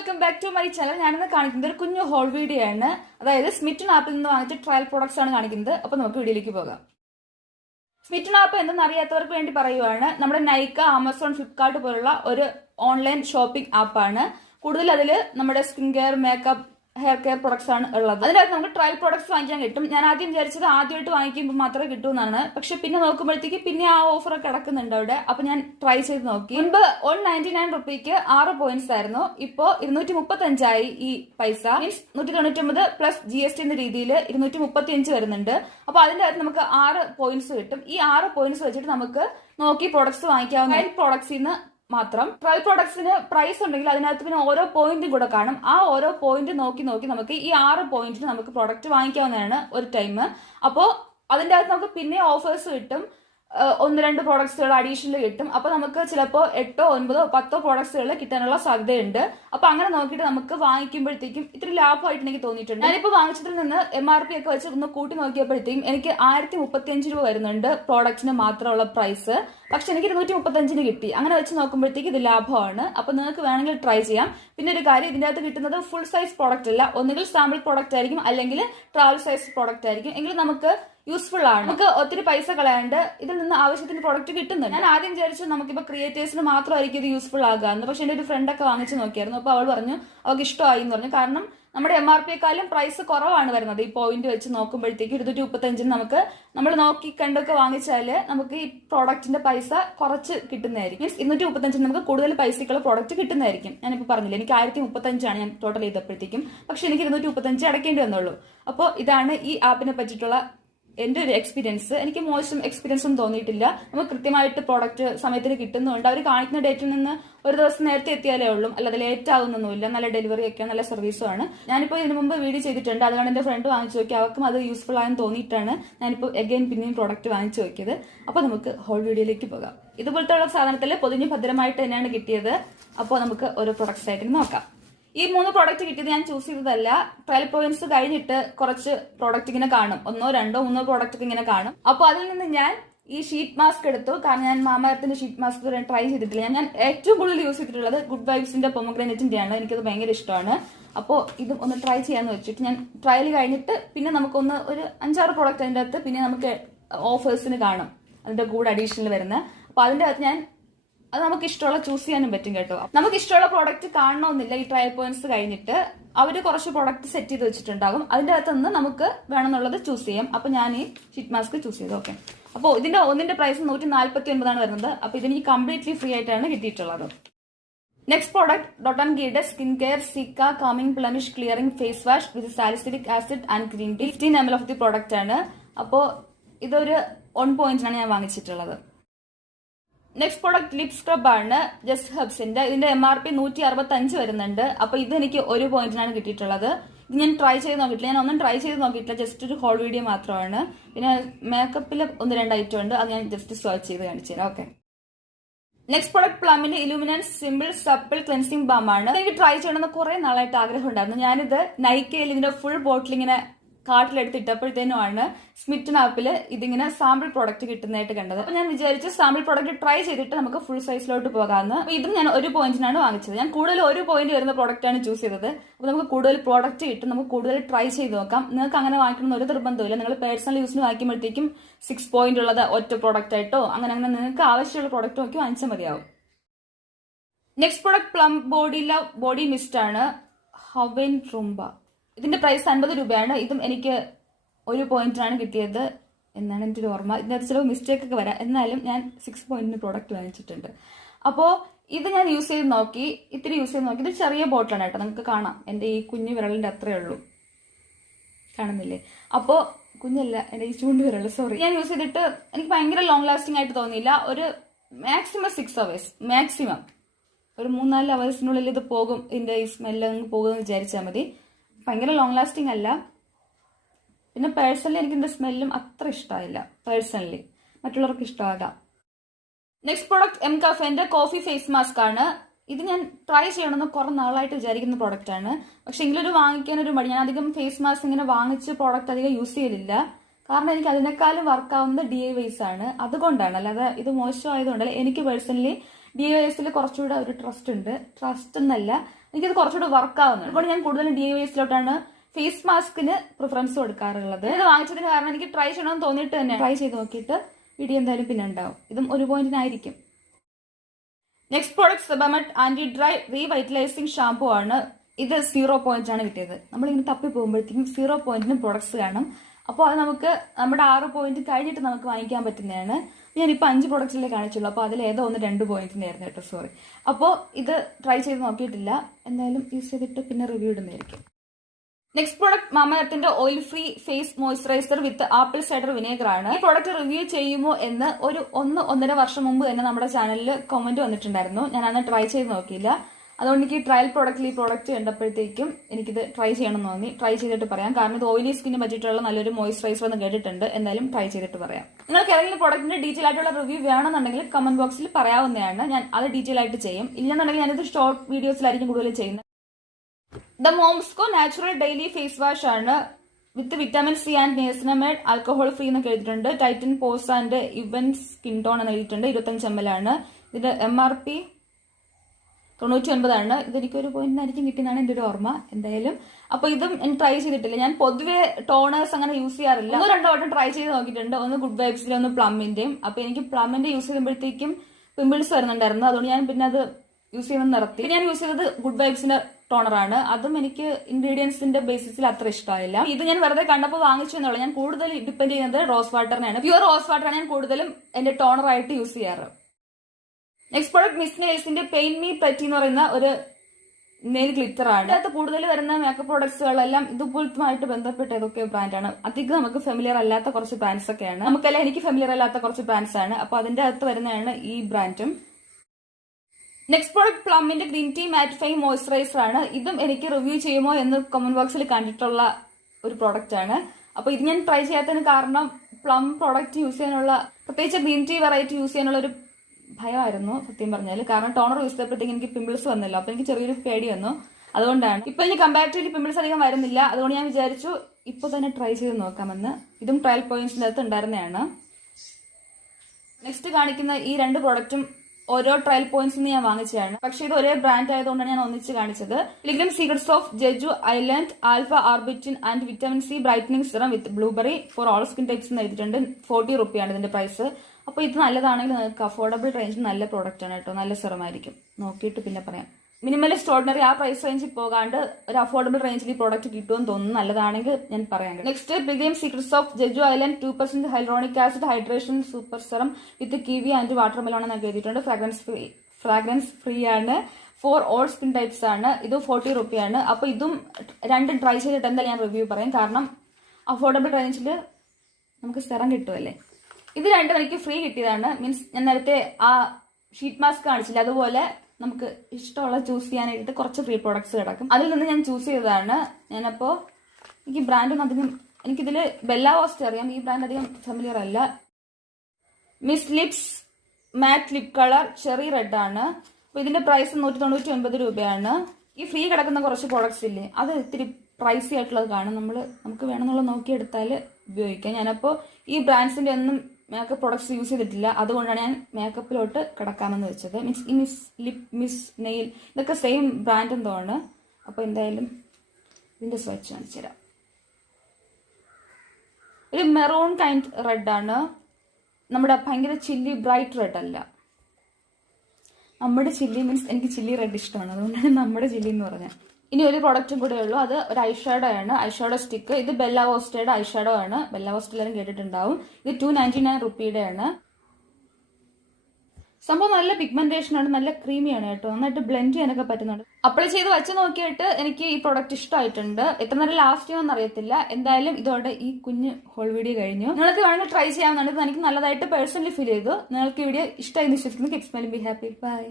Welcome back to my channel. ഞാനിന്ന് കാണിക്കുന്നത് ഒരു കുഞ്ഞു ഹോൾ വീഡിയോ ആണ്. അതായത് സ്മിറ്റൺ ആപ്പിൽ നിന്ന് വാങ്ങിച്ച ട്രയൽ പ്രോഡക്ട്സ് ആണ് കാണിക്കുന്നത്. അപ്പൊ നമുക്ക് വീഡിയോയിലേക്ക് പോകാം. സ്മിറ്റൺ ആപ്പ് എന്തെന്ന് അറിയാത്തവർക്ക് വേണ്ടി പറയുവാണ്. നമ്മുടെ നൈക്ക, ആമസോൺ, ഫ്ലിപ്കാർട്ട് പോലുള്ള ഒരു ഓൺലൈൻ ഷോപ്പിംഗ് ആപ്പാണ്. കൂടുതൽ അതിൽ നമ്മുടെ skin care, makeup, hair care products ആണ് ഉള്ളത്. അതിനകത്ത് നമുക്ക് ട്രയൽ പ്രോഡക്ട്സ് വാങ്ങിക്കാൻ കിട്ടും. ഞാൻ ആദ്യം വിചാരിച്ചത് ആദ്യമായിട്ട് വാങ്ങിക്കുമ്പോൾ മാത്രമേ കിട്ടൂന്നാണ്. പക്ഷെ പിന്നെ നോക്കുമ്പോഴത്തേക്ക് പിന്നെ ആ ഓഫർ കിടക്കുന്നുണ്ട് അവിടെ. അപ്പൊ ഞാൻ ട്രൈ ചെയ്ത് നോക്കി. മുൻപ് 199 റുപ്പിക്ക് 6 പോയിന്റ്സ് ആയിരുന്നു. ഇപ്പോ 235 ഈ പൈസ. മീൻസ് 199 പ്ലസ് GST എന്ന രീതിയിൽ 235 വരുന്നുണ്ട്. അപ്പൊ അതിന്റെ അകത്ത് നമുക്ക് 6 പോയിന്റ്സ് കിട്ടും. ഈ 6 പോയിന്റ്സ് വെച്ചിട്ട് നമുക്ക് നോക്കി പ്രോഡക്ട്സ് വാങ്ങിക്കാവുന്ന പ്രോഡക്ട്സിൽ നിന്ന് മാത്രം. ട്രയൽ പ്രോഡക്ട്സിന് പ്രൈസ് ഉണ്ടെങ്കിൽ അതിനകത്ത് പിന്നെ ഓരോ പോയിന്റും കൂടെ കാണും. ആ ഓരോ പോയിന്റ് നോക്കി നമുക്ക് ഈ 6 പോയിന്റിന് നമുക്ക് പ്രോഡക്റ്റ് വാങ്ങിക്കാവുന്നതാണ് ഒരു ടൈം. അപ്പോ അതിന്റെ അകത്ത് നമുക്ക് പിന്നെ ഓഫേഴ്സ് കിട്ടും. 1-2 പ്രോഡക്ട്സുകൾ അഡീഷണൽ കിട്ടും. അപ്പൊ നമുക്ക് ചിലപ്പോൾ 8, 9, 10 പ്രോഡക്ട്സുകൾ കിട്ടാനുള്ള സാധ്യതയുണ്ട്. അപ്പൊ അങ്ങനെ നോക്കിയിട്ട് നമുക്ക് വാങ്ങിക്കുമ്പോഴത്തേക്കും ഇത്തിരി ലാഭമായിട്ട് എനിക്ക് തോന്നിയിട്ടുണ്ട്. ഞാനിപ്പോ വാങ്ങിച്ചതിൽ നിന്ന് MRP ഒക്കെ വെച്ച് ഒന്ന് കൂട്ടി നോക്കിയപ്പോഴത്തേക്കും എനിക്ക് 1035 രൂപ വരുന്നുണ്ട് പ്രോഡക്റ്റിന് മാത്രമുള്ള പ്രൈസ്. പക്ഷെ എനിക്ക് 235 കിട്ടി. അങ്ങനെ വെച്ച് നോക്കുമ്പോഴത്തേക്ക് ഇത് ലാഭമാണ്. അപ്പൊ നിങ്ങൾക്ക് വേണമെങ്കിൽ ട്രൈ ചെയ്യാം. പിന്നെ ഒരു കാര്യം, ഇതിന്റെ അകത്ത് കിട്ടുന്നത് ഫുൾ സൈസ് പ്രോഡക്റ്റ് അല്ല. ഒന്നുകിൽ സാമ്പിൾ പ്രോഡക്റ്റ് ആയിരിക്കും, അല്ലെങ്കിൽ ട്രാവൽ സൈസ് പ്രോഡക്റ്റ് ആയിരിക്കും. എങ്കിലും നമുക്ക് യൂസ്ഫുൾ ആണ്. നമുക്ക് ഒത്തിരി പൈസ കളയാണ്ട് ഇതിൽ നിന്ന് ആവശ്യത്തിന് പ്രോഡക്റ്റ് കിട്ടുന്നുണ്ട്. ഞാൻ ആദ്യം വിചാരിച്ചു നമുക്കിപ്പോ ക്രിയേറ്റേഴ്സിന് മാത്രമായിരിക്കും ഇത് യൂസ്ഫുൾ ആകാന്ന്. പക്ഷെ എന്റെ ഒരു ഫ്രണ്ട് ഒക്കെ വാങ്ങിച്ചു നോക്കിയായിരുന്നു. അപ്പൊ അവൾ പറഞ്ഞു അവൾക്ക് ഇഷ്ടമായി എന്ന് പറഞ്ഞു. കാരണം നമ്മുടെ MRPയെക്കാളും പ്രൈസ് കുറവാണ് വരുന്നത്. ഈ പോയിന്റ് വെച്ച് നോക്കുമ്പോഴത്തേക്ക് 235 നമുക്ക് നമ്മൾ നോക്കി കണ്ടൊക്കെ വാങ്ങിച്ചാല് നമുക്ക് ഈ പ്രോഡക്റ്റിന്റെ പൈസ കുറച്ച് കിട്ടുന്നതായിരിക്കും. മീൻസ് 235 നമുക്ക് കൂടുതൽ പൈസക്കുള്ള പ്രോഡക്റ്റ് കിട്ടുന്നതായിരിക്കും. ഞാനിപ്പോ പറഞ്ഞില്ല, എനിക്ക് 1035 ഞാൻ ടോട്ടൽ ചെയ്തപ്പോഴത്തേക്കും. പക്ഷെ എനിക്ക് 235 അടയ്ക്കേണ്ടി വന്നുള്ളൂ. അപ്പോൾ ഇതാണ് ഈ ആപ്പിനെ പറ്റിയിട്ടുള്ള എന്റെ ഒരു എക്സ്പീരിയൻസ്. എനിക്ക് മോശം എക്സ്പീരിയൻസ് ഒന്നും തോന്നിയിട്ടില്ല. നമുക്ക് കൃത്യമായിട്ട് പ്രോഡക്റ്റ് സമയത്തിന് കിട്ടുന്നുണ്ട്. അവർ കാണിക്കുന്ന ഡേറ്റിൽ നിന്ന് ഒരു ദിവസം നേരത്തെ എത്തിയാലേ ഉള്ളൂ, അല്ലാതെ ലേറ്റ് ആവുന്നൊന്നുമില്ല. നല്ല ഡെലിവറി ഒക്കെ, നല്ല സർവീസും ആണ്. ഞാനിപ്പോ ഇതിനു മുമ്പ് വീഡിയോ ചെയ്തിട്ടുണ്ട്. അതുകൊണ്ട് എന്റെ ഫ്രണ്ട് വാങ്ങിച്ചു നോക്കി, അവർക്കും അത് യൂസ്ഫുൾ ആയെന്ന് തോന്നിയിട്ടാണ് ഞാനിപ്പോ അഗൈൻ പിന്നെയും പ്രോഡക്റ്റ് വാങ്ങിച്ചു നോക്കിയത്. അപ്പൊ നമുക്ക് ഹോൾ വീഡിയോയിലേക്ക് പോകാം. ഇതുപോലത്തെ ഉള്ള സാധനത്തിൽ പൊതിഞ്ഞ് ഭദ്രമായിട്ട് തന്നെയാണ് കിട്ടിയത്. അപ്പോൾ നമുക്ക് ഓരോ പ്രൊഡക്ട്സ് ആയിട്ട് നോക്കാം. ഈ 3 പ്രോഡക്റ്റ് കിട്ടിയത് ഞാൻ ചൂസ് ചെയ്തതല്ല. ട്രയൽ പോയിന്റ്സ് കഴിഞ്ഞിട്ട് കുറച്ച് പ്രോഡക്റ്റ് ഇങ്ങനെ കാണും. 1, 2, 3 പ്രോഡക്റ്റ് ഒക്കെ ഇങ്ങനെ കാണും. അപ്പോൾ അതിൽ നിന്ന് ഞാൻ ഈ ഷീറ്റ് മാസ്ക് എടുത്തു. കാരണം ഞാൻ മാമഅർത്തിന്റെ ഷീറ്റ് മാസ്ക് ട്രൈ ചെയ്തിട്ടില്ല. ഞാൻ ഏറ്റവും കൂടുതൽ യൂസ് ചെയ്തിട്ടുള്ളത് ഗുഡ് വൈബ്സിന്റെ പൊമഗ്രാനൈറ്റിന്റെ ആണ്. എനിക്കത് ഭയങ്കര ഇഷ്ടമാണ്. അപ്പോൾ ഇതും ഒന്ന് ട്രൈ ചെയ്യാന്ന് വെച്ചിട്ട് ഞാൻ ട്രയൽ കഴിഞ്ഞിട്ട് പിന്നെ നമുക്കൊന്ന് ഒരു 5-6 പ്രോഡക്റ്റ് അതിൻ്റെ അകത്ത് പിന്നെ നമുക്ക് ഓഫേഴ്സിന് കാണും, അതിന്റെ കൂടെ അഡീഷണൽ വരുന്ന. അപ്പൊ അതിന്റെ അകത്ത് ഞാൻ അത് നമുക്ക് ഇഷ്ടമുള്ള ചൂസ് ചെയ്യാനും പറ്റും കേട്ടോ. നമുക്ക് ഇഷ്ടമുള്ള പ്രോഡക്റ്റ് കാണണമെന്നില്ല. ഈ ട്രയൽ പോയിന്റ്സ് കഴിഞ്ഞിട്ട് അവര് കുറച്ച് പ്രോഡക്റ്റ് സെറ്റ് ചെയ്ത് വെച്ചിട്ടുണ്ടാകും. അതിന്റെ അകത്ത് നിന്ന് നമുക്ക് വേണമെന്നുള്ളത് ചൂസ് ചെയ്യാം. അപ്പൊ ഞാൻ ഈ ഷീറ്റ് മാസ്ക് ചൂസ് ചെയ്തു. ഓക്കെ, അപ്പോൾ ഇതിന്റെ ഒന്നിന്റെ പ്രൈസ് 149 വരുന്നത്. അപ്പൊ ഇതിന് കംപ്ലീറ്റ്ലി ഫ്രീ ആയിട്ടാണ് കിട്ടിയിട്ടുള്ളത്. നെക്സ്റ്റ് പ്രോഡക്റ്റ് ഡോട്ട് ആൻഡ് ഗീയുടെ skin care cica calming blemish clearing face wash with salicylic acid and green tea. 15 ml of the product ആണ്. അപ്പോൾ ഇതൊരു 1 പോയിന്റിനാണ് ഞാൻ വാങ്ങിച്ചിട്ടുള്ളത്. നെക്സ്റ്റ് പ്രോഡക്റ്റ് ലിപ് സ്ക്രബ് ആണ്, ജസ്റ്റ് ഹെർബ്സിന്റെ. ഇതിന്റെ MRP 165 വരുന്നുണ്ട്. അപ്പൊ ഇത് എനിക്ക് 1 പോയിന്റിനാണ് കിട്ടിയിട്ടുള്ളത്. ഇത് ഞാൻ ട്രൈ ചെയ്ത് നോക്കിയിട്ടില്ല. ഞാൻ ഒന്നും ട്രൈ ചെയ്ത് നോക്കിയിട്ടില്ല. ജസ്റ്റ് ഒരു ഹോൾ വീഡിയോ മാത്രമാണ്. പിന്നെ മേക്കപ്പിൽ 1-2 ഐറ്റം ഉണ്ട്. അത് ഞാൻ ജസ്റ്റ് സെർച്ച് ചെയ്ത് കാണിച്ചു തരാം. ഓക്കെ, നെക്സ്റ്റ് പ്രോഡക്റ്റ് പ്ലമിന്റെ illuminance simple supple cleansing balm ആണ്. എനിക്ക് ട്രൈ ചെയ്യണമെന്ന് കുറെ നാളായിട്ട് ആഗ്രഹം ഉണ്ടായിരുന്നു. ഞാനിത് നൈക്കയിൽ ഇതിന്റെ ഫുൾ ബോട്ടിൽ ഇങ്ങനെ കാർട്ടിലെടുത്തിട്ടപ്പോഴത്തേനുമാണ് സ്മിറ്റൺ ആപ്പിൽ ഇതിങ്ങനെ സാമ്പിൾ പ്രോഡക്റ്റ് കിട്ടുന്നതായിട്ട് കണ്ടത്. അപ്പൊ ഞാൻ വിചാരിച്ചു സാമ്പിൾ പ്രോഡക്റ്റ് ട്രൈ ചെയ്തിട്ട് നമുക്ക് ഫുൾ സൈസിലോട്ട് പോകാമെന്ന്. അപ്പൊ ഇതും ഞാൻ 1 പോയിന്റിനാണ് വാങ്ങിച്ചത്. ഞാൻ കൂടുതൽ 1 പോയിന്റ് വരുന്ന പ്രോഡക്റ്റ് ആണ് ചൂസ് ചെയ്തത്. അപ്പൊ നമുക്ക് കൂടുതൽ പ്രോഡക്റ്റ് കിട്ടും, നമുക്ക് കൂടുതൽ ട്രൈ ചെയ്ത് നോക്കാം. നിങ്ങൾക്ക് അങ്ങനെ വാങ്ങിക്കണമെന്ന് ഒരു നിർബന്ധമില്ല. നിങ്ങൾ പേഴ്സണൽ യൂസിന് വാങ്ങിക്കുമ്പോഴത്തേക്കും 6 പോയിന്റ് ഉള്ളത് ഒറ്റ പ്രോഡക്റ്റ് ആയിട്ടോ അങ്ങനെ നിങ്ങൾക്ക് ആവശ്യമുള്ള പ്രോഡക്റ്റ് നോക്കി വാങ്ങിച്ചാൽ മതിയാവും. Next product plum body mist ആണ്, ഹവൻ റൂംബ. ഇതിന്റെ പ്രൈസ് 50 രൂപയാണ്. ഇതും എനിക്ക് 1 പോയിന്റിനാണ് കിട്ടിയത് എന്നാണ് എൻ്റെ ഒരു ഓർമ്മ. ഇതിനകത്ത് ചില മിസ്റ്റേക്ക് ഒക്കെ വരാം. എന്നാലും ഞാൻ 6 പോയിന്റിന് പ്രോഡക്റ്റ് വാങ്ങിച്ചിട്ടുണ്ട്. അപ്പോൾ ഇത് ഞാൻ യൂസ് ചെയ്ത് നോക്കി, ഇത്തിരി യൂസ് ചെയ്ത് നോക്കി. ഇത് ചെറിയ ബോട്ടിലാണ് കേട്ടോ, നിങ്ങൾക്ക് കാണാം. എൻ്റെ ഈ കുഞ്ഞു വിരലിന്റെ അത്രേ ഉള്ളൂ, കാണുന്നില്ലേ? അപ്പോൾ കുഞ്ഞല്ല, എൻ്റെ ഈ ചൂണ്ട് വിരൽ, സോറി. ഞാൻ യൂസ് ചെയ്തിട്ട് എനിക്ക് ഭയങ്കര ലോങ് ലാസ്റ്റിംഗ് ആയിട്ട് തോന്നിയില്ല. ഒരു മാക്സിമം 6 hours, മാക്സിമം ഒരു 3-4 hours ഇത് പോകും. ഇതിന്റെ ഈ സ്മെല്ല് പോകുമെന്ന് വിചാരിച്ചാൽ മതി. ഭയങ്കര ലോങ് ലാസ്റ്റിംഗ് അല്ല. പിന്നെ പേഴ്സണലി എനിക്ക് ഇതിന്റെ സ്മെല്ലും അത്ര ഇഷ്ടമായില്ല. പേഴ്സണലി മറ്റുള്ളവർക്ക് ഇഷ്ടമാകാം. നെക്സ്റ്റ് പ്രോഡക്റ്റ് എം കഫേന്റെ കോഫി ഫേസ് മാസ്ക് ആണ്. ഇത് ഞാൻ ട്രൈ ചെയ്യണമെന്ന് കുറെ നാളായിട്ട് വിചാരിക്കുന്ന പ്രോഡക്റ്റ് ആണ്. പക്ഷെ എങ്കിലൊരു വാങ്ങിക്കാനൊരു മടി. ഞാൻ അധികം ഫേസ് മാസ്ക് ഇങ്ങനെ വാങ്ങിച്ച് പ്രോഡക്റ്റ് അധികം യൂസ് ചെയ്യലില്ല. കാരണം എനിക്ക് അതിനേക്കാളും വർക്കാവുന്നത് DIYs ആണ്. അതുകൊണ്ടാണ്, അല്ലാതെ ഇത് മോശമായതുകൊണ്ടല്ല. എനിക്ക് പേഴ്സണലി DIYs കുറച്ചുകൂടെ ഒരു ട്രസ്റ്റ് ഉണ്ട്. ട്രസ്റ്റ് എന്നല്ല, എനിക്കത് കുറച്ചുകൂടി വർക്ക് ആവുന്നുണ്ട്. അതുകൊണ്ട് ഞാൻ കൂടുതലും DIYസിലോട്ടാണ് ഫേസ് മാസ്കിന് പ്രിഫറൻസ് കൊടുക്കാറുള്ളത്. ഇത് വാങ്ങിച്ചതിന് കാരണം എനിക്ക് ട്രൈ ചെയ്യണമെന്ന് തോന്നിയിട്ട് തന്നെ ട്രൈ ചെയ്ത് നോക്കിയിട്ട് വീഡിയോ എന്തായാലും പിന്നെ ഉണ്ടാവും. ഇതും 1 പോയിന്റിനായിരിക്കും. Next product Sebamed anti dry revitalising shampoo ആണ്. ഇത് 0 പോയിന്റ് ആണ് കിട്ടിയത്. നമ്മളിങ്ങനെ തപ്പി പോകുമ്പോഴത്തേക്കും 0 പോയിന്റിന് പ്രോഡക്ട്സ് കാണും. അപ്പോൾ അത് നമുക്ക് നമ്മുടെ 6 പോയിന്റ് കഴിഞ്ഞിട്ട് നമുക്ക് വാങ്ങിക്കാൻ പറ്റുന്നതാണ്. ഞാനിപ്പോൾ 5 പ്രോഡക്ട്സിലേ കാണിച്ചുള്ളൂ. അപ്പോൾ അതിൽ ഏതോ 2 പോയിന്റിന്റെ ആയിരുന്നു കേട്ടോ, സോറി. അപ്പോൾ ഇത് ട്രൈ ചെയ്ത് നോക്കിയിട്ടില്ല. എന്തായാലും യൂസ് ചെയ്തിട്ട് പിന്നെ റിവ്യൂ ഇടുന്നതായിരിക്കും. നെക്സ്റ്റ് പ്രോഡക്റ്റ് മാമഎർത്തിന്റെ oil free face moisturiser with apple cider vinegar ആണ്. ഈ പ്രോഡക്റ്റ് റിവ്യൂ ചെയ്യുമോ എന്ന് ഒരു 1-1.5 വർഷം മുമ്പ് തന്നെ നമ്മുടെ ചാനലിൽ കമന്റ് വന്നിട്ടുണ്ടായിരുന്നു. ഞാൻ അന്ന് ട്രൈ ചെയ്ത് നോക്കിയില്ല. അതുകൊണ്ട് എനിക്ക് ട്രയൽ പ്രോഡക്റ്റിൽ ഈ പ്രോഡക്റ്റ് കണ്ടപ്പോഴത്തേക്കും എനിക്കിത് ട്രൈ ചെയ്യണം തോന്നി. ട്രൈ ചെയ്തിട്ട് പറയാം. കാരണം ഇത് ഓയിലി സ്കിന്നിന് പറ്റിയിട്ടുള്ള നല്ലൊരു മോയ്സ്ചറൈസർ എന്ന് കേട്ടിട്ടുണ്ട്. എന്തായാലും ട്രൈ ചെയ്തിട്ട് പറയാം. നിങ്ങൾക്ക് ഏതെങ്കിലും പ്രോഡക്റ്റിന്റെ ഡീറ്റെയിൽ ആയിട്ടുള്ള റിവ്യൂ വേണമെന്നുണ്ടെങ്കിൽ കമന്റ് ബോക്സിൽ പറയാവുന്നതാണ്. ഞാൻ അത് ഡീറ്റെയിൽ ആയിട്ട് ചെയ്യും. ഇല്ലെന്നുണ്ടെങ്കിൽ ഞാനിത് ഷോർട്ട് വീഡിയോസിലായിരിക്കും കൂടുതൽ ചെയ്യുന്നത്. The moms co natural daily face wash ആണ്. With vitamin C and niacinamide, alcohol free എന്നൊക്കെ എഴുതിയിട്ടുണ്ട്. Tighten pores and even skin tone എന്ന് എഴുതിയിട്ടുണ്ട്. 25 ml ആണ്. ഇതിന്റെ MRP 99 ആണ്. ഇതെനിക്കൊരു പോയിന്റിനായിരിക്കും കിട്ടിയെന്നാണ് എന്റെ ഒരു ഓർമ്മ. എന്തായാലും അപ്പൊ ഇതും ഞാൻ ട്രൈ ചെയ്തിട്ടില്ല. ഞാൻ പൊതുവെ ടോണേഴ്സ് അങ്ങനെ യൂസ് ചെയ്യാറില്ല. 1-2 വട്ടം ട്രൈ ചെയ്ത് നോക്കിയിട്ടുണ്ട്. ഒന്ന് ഗുഡ് വൈബ്സിന്റെ, ഒന്ന് പ്ലമ്മിന്റെയും. അപ്പൊ എനിക്ക് പ്ലമ്മിന്റെ യൂസ് ചെയ്യുമ്പോഴത്തേക്കും പിമ്പിൾസ് വരുന്നുണ്ടായിരുന്നു. അതുകൊണ്ട് ഞാൻ പിന്നെ അത് യൂസ് ചെയ്യുന്നത് നിർത്തി. ഞാൻ യൂസ് ചെയ്തത് ഗുഡ് വൈബ്സിന്റെ ടോണറാണ്. അതും എനിക്ക് ഇൻഗ്രീഡിയൻസിന്റെ ബേസിസിൽ അത്ര ഇഷ്ടമായില്ല. ഇത് ഞാൻ വെറുതെ കണ്ടപ്പോൾ വാങ്ങിച്ചു എന്നുള്ളൂ. ഞാൻ കൂടുതൽ ഡിപ്പെൻഡ് ചെയ്യുന്നത് റോസ് വാട്ടറിനാണ്. പ്യുവർ റോസ് വാട്ടറാണ് ഞാൻ കൂടുതലും എന്റെ ടോണറായിട്ട് യൂസ് ചെയ്യാറ്. നെക്സ്റ്റ് പ്രോഡക്റ്റ് മിസ് നെയിൽസിന്റെ പെയിൻ മീ പെറ്റി എന്ന് പറയുന്ന ഒരു നെയിൽ ഗ്ലിറ്റർ ആണ്. അതിനകത്ത് കൂടുതൽ വരുന്ന മേക്കപ്പ് പ്രോഡക്ട്സുകളെല്ലാം ഇതുപോലത്തുമായിട്ട് ബന്ധപ്പെട്ട ഏതൊക്കെ ബ്രാൻഡാണ്. അധികം നമുക്ക് ഫെമിലിയർ അല്ലാത്ത കുറച്ച് ബ്രാൻഡ്സ് ഒക്കെയാണ്. നമുക്കെല്ലാം എനിക്ക് ഫെമിലിയർ അല്ലാത്ത കുറച്ച് ബ്രാൻഡ്സ് ആണ്. അപ്പൊ അതിന്റെ അകത്ത് വരുന്നതാണ് ഈ ബ്രാൻഡും. നെക്സ്റ്റ് പ്രോഡക്റ്റ് പ്ലമ്മിന്റെ ഗ്രീൻ ടീ മാറ്റിഫൈങ് മോയ്സ്ചറൈസർ ആണ്. ഇതും എനിക്ക് റിവ്യൂ ചെയ്യുമോ എന്ന് കമന്റ് ബോക്സിൽ കണ്ടിട്ടുള്ള ഒരു പ്രോഡക്റ്റ് ആണ്. അപ്പൊ ഇത് ഞാൻ ട്രൈ ചെയ്യാത്തതിന് കാരണം പ്ലം പ്രോഡക്റ്റ് യൂസ് ചെയ്യാനുള്ള, പ്രത്യേകിച്ച് ഗ്രീൻ ടീ വെറൈറ്റി യൂസ് ചെയ്യാനുള്ള ഒരു ഭയമായിരുന്നു സത്യം പറഞ്ഞാൽ. കാരണം ടോണർ യൂസ് ചെയ്തപ്പോഴത്തേക്ക് എനിക്ക് പിമ്പിൾസ് വന്നല്ലോ. അപ്പൊ എനിക്ക് ചെറിയൊരു പേടി വന്നു. അതുകൊണ്ടാണ്. ഇപ്പൊ എനിക്ക് കമ്പാരിറ്റീവ്ലി പിമ്പിൾസ് അധികം വരുന്നില്ല. അതുകൊണ്ട് ഞാൻ വിചാരിച്ചു ഇപ്പൊ തന്നെ ട്രൈ ചെയ്ത് നോക്കാമെന്ന്. ഇതും ട്രയൽ പോയിന്റ്സിന്റെ അകത്ത് ഉണ്ടായിരുന്നതാണ്. നെക്സ്റ്റ് കാണിക്കുന്ന ഈ 2 പ്രോഡക്റ്റും ഓരോ ട്രയൽ പോയിന്റ്സ് ഞാൻ വാങ്ങിച്ചതാണ്. പക്ഷേ ഇത് ഒരേ ബ്രാൻഡ് ആയതുകൊണ്ടാണ് ഞാൻ ഒന്നിച്ച് കാണിച്ചത്. Pilgrim secrets of Jeju island alpha arbutin and vitamin C brightening serum with blueberry for all skin types എന്ന് എഴുതിയിട്ടുണ്ട്. 40 റുപ്പിയാണ് ഇതിന്റെ പ്രൈസ്. അപ്പൊ ഇത് നല്ലതാണെങ്കിൽ നിങ്ങൾക്ക് അഫോർഡബിൾ റേഞ്ചിൽ നല്ല പ്രോഡക്റ്റ് ആണ് കേട്ടോ. നല്ല സിറമായിരിക്കും. നോക്കിയിട്ട് പിന്നെ പറയാം. മിനിമലിസ്റ്റ് ഓർഡിനറി ആ പ്രൈസ് റേഞ്ചിൽ പോകാണ്ട് ഒരു അഫോർഡബിൾ റേഞ്ചിൽ ഈ പ്രോഡക്റ്റ് കിട്ടുമെന്ന് തോന്നുന്നു. നല്ലതാണെങ്കിൽ ഞാൻ പറയാം. Next pilgrim secrets of Jeju island 2% hyaluronic acid hydration super serum with kiwi and water melon എന്നൊക്കെ എഴുതിയിട്ടുണ്ട്. ഫ്രാഗ്രൻസ് ഫ്രീ ആണ്. ഫോർ ഓൾ സ്കിൻ ടൈപ്സ് ആണ്. ഇത് 40 റുപ്പിയാണ്. അപ്പൊ ഇതും 2 ട്രൈ ചെയ്തിട്ട് എന്തായാലും ഞാൻ റിവ്യൂ പറയും. കാരണം അഫോർഡബിൾ റേഞ്ചിൽ നമുക്ക് സെറം കിട്ടുമല്ലേ. ഇത് 2 എനിക്ക് ഫ്രീ കിട്ടിയതാണ്. മീൻസ് ഞാൻ നേരത്തെ ആ ഷീറ്റ് മാസ്ക് കാണിച്ചില്ല, അതുപോലെ നമുക്ക് ഇഷ്ടമുള്ള ചൂസ് ചെയ്യാനായിട്ട് കുറച്ച് ഫ്രീ പ്രോഡക്ട്സ് കിടക്കും. അതിൽ നിന്ന് ഞാൻ ചൂസ് ചെയ്തതാണ്. ഞാനപ്പോ എനിക്ക് ബ്രാൻഡൊന്നും അധികം, എനിക്കിതില് ബെല്ല വോസ്റ്റ് അറിയാം. ഈ ബ്രാൻഡ് അധികം ഫെമിലിയർ അല്ല. മിസ് ലിപ്സ് മാറ്റ് ലിപ് കളർ ചെറി റെഡ് ആണ്. അപ്പൊ ഇതിന്റെ പ്രൈസ് 199 രൂപയാണ്. ഈ ഫ്രീ കിടക്കുന്ന കുറച്ച് പ്രോഡക്ട്സ് ഇല്ലേ, അത് ഇത്തിരി പ്രൈസി ആയിട്ടുള്ളത് കാണും. നമുക്ക് വേണമെന്നുള്ള നോക്കിയെടുത്താൽ ഉപയോഗിക്കാം. ഞാനപ്പോൾ ഈ ബ്രാൻഡ്സിന്റെ ഒന്നും മേക്കപ്പ് പ്രോഡക്ട്സ് യൂസ് ചെയ്തിട്ടില്ല. അതുകൊണ്ടാണ് ഞാൻ മേക്കപ്പിലോട്ട് കിടക്കാമെന്ന് വെച്ചത്. മീൻസ് ഈ മിസ് നെയിൽ ഇതൊക്കെ സെയിം ബ്രാൻഡ് എന്തോണ്. അപ്പോൾ എന്തായാലും ഇതിന്റെ സ്വച്ച് കാണിച്ചു തരാം. ഒരു മെറൂൺ കൈൻഡ് റെഡ് ആണ്. നമ്മുടെ ഭയങ്കര ചില്ലി ബ്രൈറ്റ് റെഡ് അല്ല. നമ്മുടെ ചില്ലി മീൻസ് എനിക്ക് ചില്ലി റെഡ് ഇഷ്ടമാണ്. അതുകൊണ്ടാണ് നമ്മുടെ ചില്ലി എന്ന് പറഞ്ഞത്. ഇനി ഒരു പ്രോഡക്റ്റും കൂടെ ഉള്ളൂ. അത് ഒരു ഐഷാഡോ ആണ്. Eyeshadow stick. ഇത് ബെല്ല വോസ്റ്റയുടെ ഐഷാഡോ ആണ്. ബെല്ല വോസ്റ്റ് എല്ലാവരും കേട്ടിട്ടുണ്ടാവും. ഇത് 299 റുപ്പിയുടെ ആണ്. സംഭവം നല്ല പിഗ്മെന്റേഷൻ ആണ്. നല്ല ക്രീമിയാണ് കേട്ടോ. നന്നായിട്ട് ബ്ലെൻഡ് ചെയ്യാനൊക്കെ പറ്റുന്നുണ്ട്. അപ്ലൈ ചെയ്ത് വെച്ച് നോക്കിയിട്ട് എനിക്ക് ഈ പ്രോഡക്റ്റ് ഇഷ്ടമായിട്ടുണ്ട്. എത്ര നേരം ലാസ്റ്റ് ചെയ്യുമെന്ന് അറിയത്തില്ല. എന്തായാലും ഇതോടെ ഈ കുഞ്ഞ് ഹോൾ വീഡിയോ കഴിഞ്ഞു. നിങ്ങൾക്ക് വേണമെങ്കിൽ ട്രൈ ചെയ്യാവുന്നതാണ്. ഇത് എനിക്ക് നല്ലതായിട്ട് പേഴ്സണലി ഫീൽ ചെയ്തു. നിങ്ങൾക്ക് വീഡിയോ ഇഷ്ടമായി വിശ്വസിക്കുന്നു. Keep smiling, be happy, by.